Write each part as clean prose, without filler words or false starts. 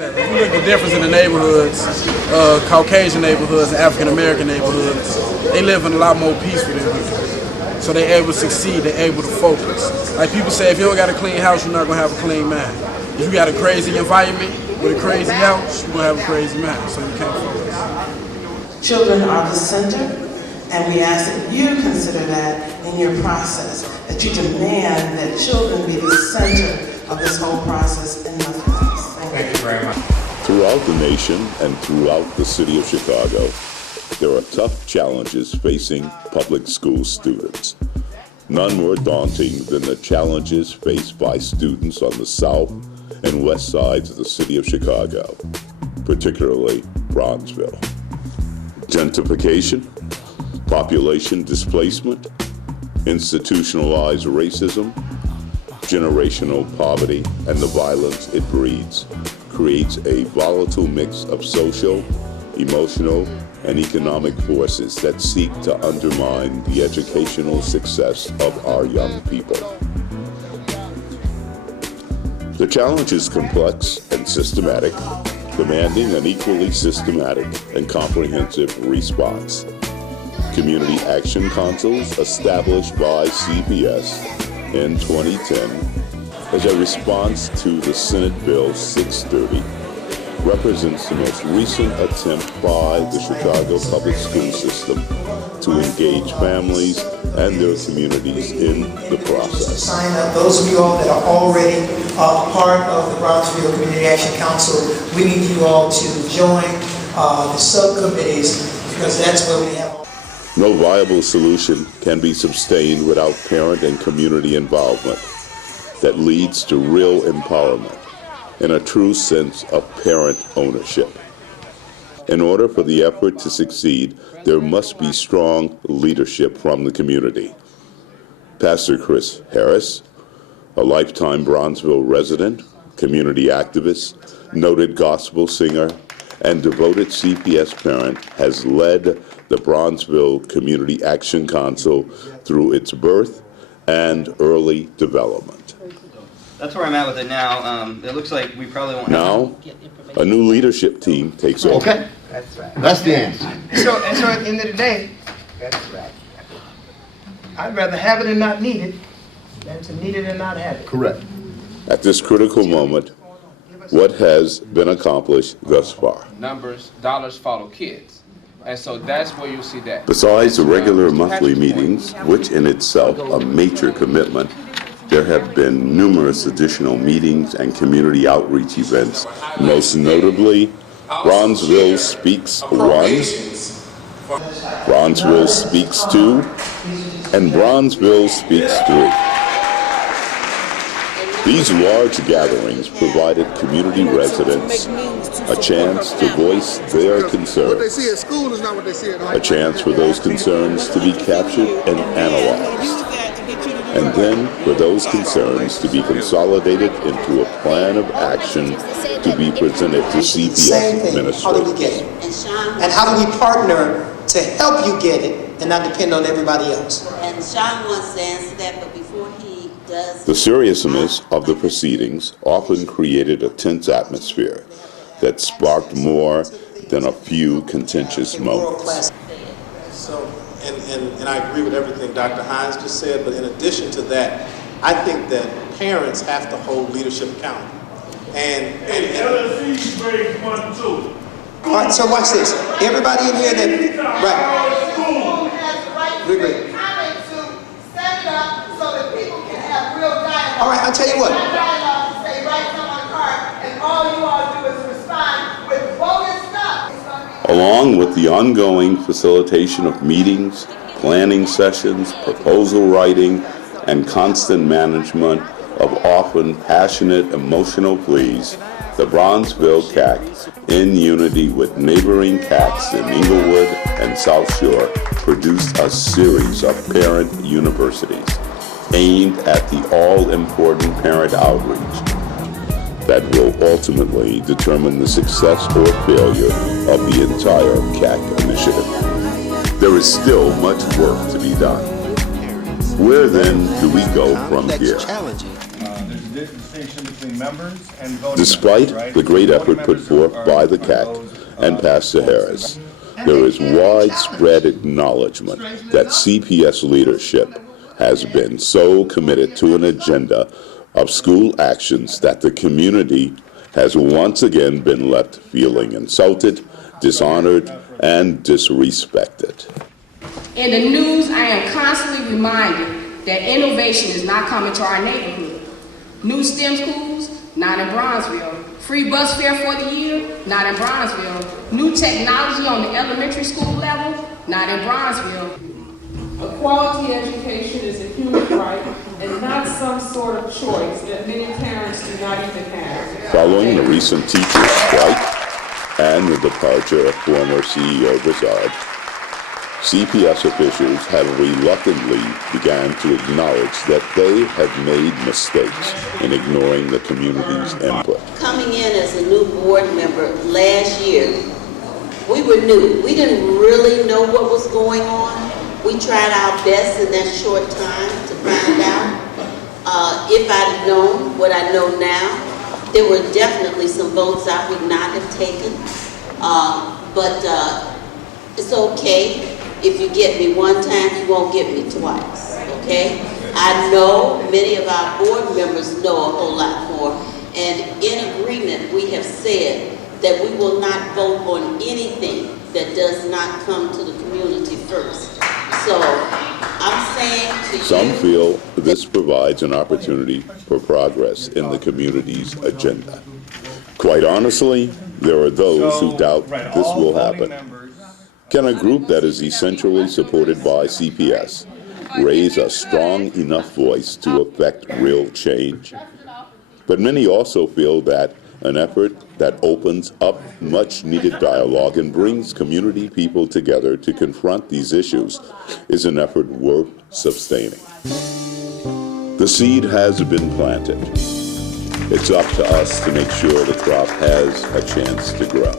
If you look at the difference in the neighborhoods, Caucasian neighborhoods and African American neighborhoods, they live in a lot more peaceful than we do. So they're able to succeed, they're able to focus. Like people say, if you don't got a clean house, you're not gonna have a clean mind. If you got a crazy environment with a crazy house, you're gonna have a crazy mind, so you can't focus. Children are the center, and we ask that you consider that in your process, that you demand that children be the center of this whole process and nothing else. Thank you very much. Throughout the nation and throughout the city of Chicago, there are tough challenges facing public school students. None more daunting than the challenges faced by students on the south and west sides of the city of Chicago, particularly Bronzeville. Gentrification, population displacement, institutionalized racism, generational poverty, and the violence it breeds creates a volatile mix of social, emotional, and economic forces that seek to undermine the educational success of our young people. The challenge is complex and systematic, demanding an equally systematic and comprehensive response. Community action councils established by CPS in 2010 as a response to the Senate Bill 630 represents the most recent attempt by the Chicago public school system to engage families and their communities in the process. Sign up. Those of you all that are already part of the Bronzeville Community Action Council, we need you all to join the subcommittees, because that's where we have. No viable solution can be sustained without parent and community involvement that leads to real empowerment and a true sense of parent ownership. In order for the effort to succeed, there must be strong leadership from the community. Pastor Chris Harris, a lifetime Bronzeville resident, community activist, noted gospel singer, and devoted CPS parent, has led the Bronzeville Community Action Council through its birth and early development. That's where I'm at with it now. It looks like we probably won't Now, a new leadership team takes over. Okay, That's right. that's the answer. So at the end of the day, that's right. I'd rather have it and not need it than to need it and not have it. Correct. At this critical moment, what has been accomplished thus far? Numbers, dollars follow kids. And so that's where you see that. Besides the regular monthly meetings, which in itself a major commitment, there have been numerous additional meetings and community outreach events, most notably Bronzeville Speaks 1, Bronzeville Speaks 2, and Bronzeville Speaks 3. These large gatherings provided community residents a chance to voice their concerns, a chance for those concerns to be captured and analyzed, and then for those concerns to be consolidated into a plan of action to be presented to CPS administrators. How do we get it? And how do we partner to help you get it and not depend on everybody else? And Sean wants to answer that, but before he does... The seriousness of the proceedings often created a tense atmosphere that sparked more than a few contentious moments. So, and I agree with everything Dr. Hines just said, but in addition to that, I think that parents have to hold leadership accountable. And LSC raise money too. All right, so watch this. Everybody in here that, right. We agree. All right, I'll tell you what. Along with the ongoing facilitation of meetings, planning sessions, proposal writing, and constant management of often passionate emotional pleas, the Bronzeville CAC, in unity with neighboring CACs in Inglewood and South Shore, produced a series of parent universities aimed at the all-important parent outreach that will ultimately determine the success or failure of the entire CAC initiative. There is still much work to be done. Where then do we go from here? There's a distinction distinction between members and voting Despite members, right? the great Voting effort put members forth are by the those, CAC and Pastor Harris, there is widespread acknowledgement that CPS leadership has been so committed to an agenda of school actions that the community has once again been left feeling insulted, dishonored, and disrespected. In the news, I am constantly reminded that innovation is not coming to our neighborhood. New STEM schools, not in Bronzeville. Free bus fare for the year, not in Bronzeville. New technology on the elementary school level, not in Bronzeville. A quality education is a human right and not some sort of choice that many parents do not even have. Following the recent teachers' strike and the departure of former CEO Broussard, CPS officials have reluctantly began to acknowledge that they have made mistakes in ignoring the community's input. Coming in as a new board member last year, we were new. We didn't really know what was going on. We tried our best in that short time to find out. If I'd known what I know now, there were definitely some votes I would not have taken. But it's okay. If you get me one time, you won't get me twice, okay? I know many of our board members know a whole lot more, and in agreement, we have said that we will not vote on anything that does not come to the community first. So, I'm saying to you... Some feel this provides an opportunity for progress in the community's agenda. Quite honestly, there are those who doubt this will happen. Can a group that is essentially supported by CPS raise a strong enough voice to affect real change? But many also feel that an effort that opens up much-needed dialogue and brings community people together to confront these issues is an effort worth sustaining. The seed has been planted. It's up to us to make sure the crop has a chance to grow.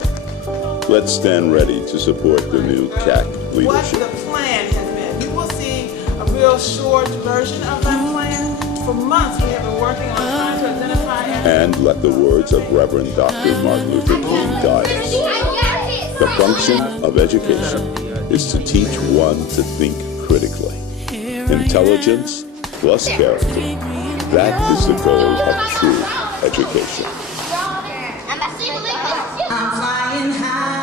Let's stand ready to support the new CAC leadership. What the plan has been. You will see a real short version of that plan. For months we have been working on trying to identify And let the words of Reverend Dr. Martin Luther King guide us. The function of education is to teach one to think critically. Intelligence plus character. That is the goal of true education. I'm flying high.